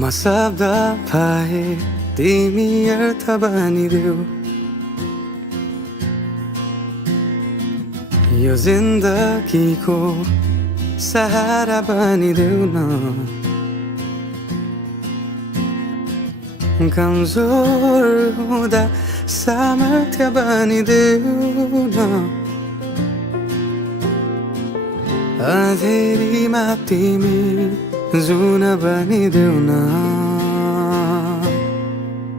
मसब्दा भए तिमी अर्थ बनिदेऊ यो जिन्दगीको सहारा बनिदेऊ न कमजोर हुँदा सामर्थ्य बनिदेऊ न अँधेरीमा तिमी जुन बनिदेऊ न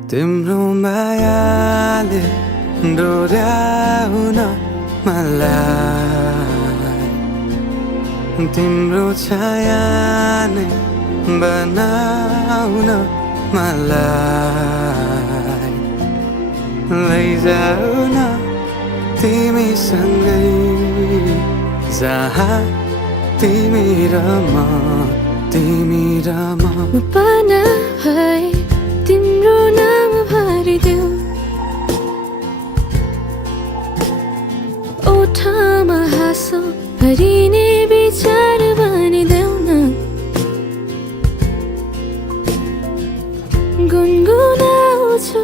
तिम्रो मायाले डोर्याउन मलाई तिम्रो छाया नै बनाउन मलाई लैजाऊ न तिमीसँगै जहाँ तिमी र म पाना भए तिम्रो नाम भरिदेऊ ओठमा हाँसो भरिने विचार बनिदेऊ न गुनगुनाउँछु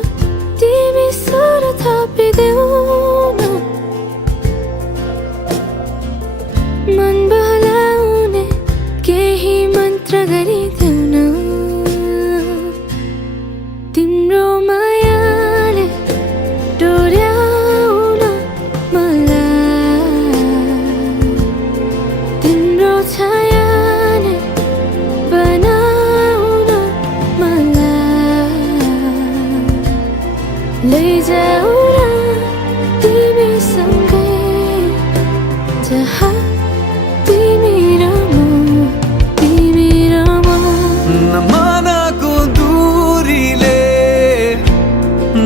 तिमी स्वर थपिदेऊ न मन बहलाउने केही मन्त्र गरिदेऊ न तिम्रो मायाले डोर्याउन मलाई तिम्रो छाया नै बनाउन मलाई लैजाऊ न तिमीसँगै जहाँ तिमी र म न मनको दूरीले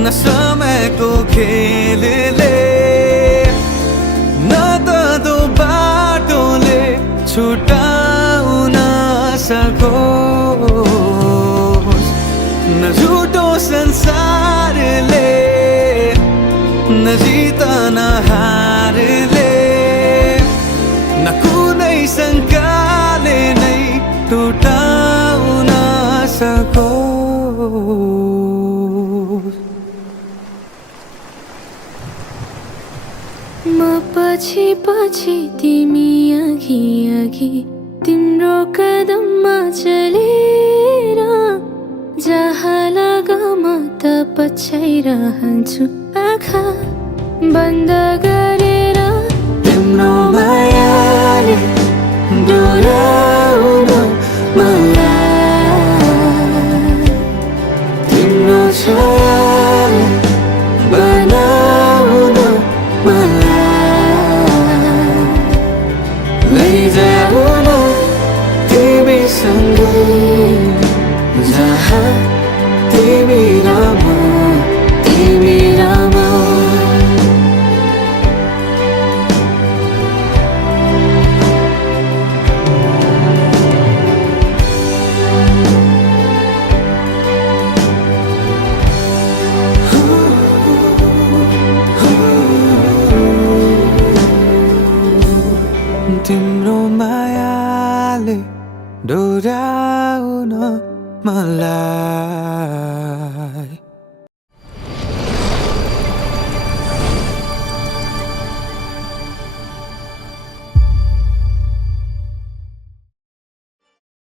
न समयको खेलले न त दो बाटोले छुटाउन सकोस् न झुटो संसारले न जित न हारले न कुनै शङ्काले नै टुटाउन सकोस् म पछि पछि तिमी अघि अघि तिम्रो कदममा चलेर जहाँ लग म त पछ्याइरहन्छु आँखा बन्द गरेर तिम्रो मायाले डोर्याउन मलाई तिम्रो छायाले बनाउन मलाई लैजाऊ न तिमीसँगै जहाँ तिमी र म तिम्रो मायाले डोर्याउन मलाई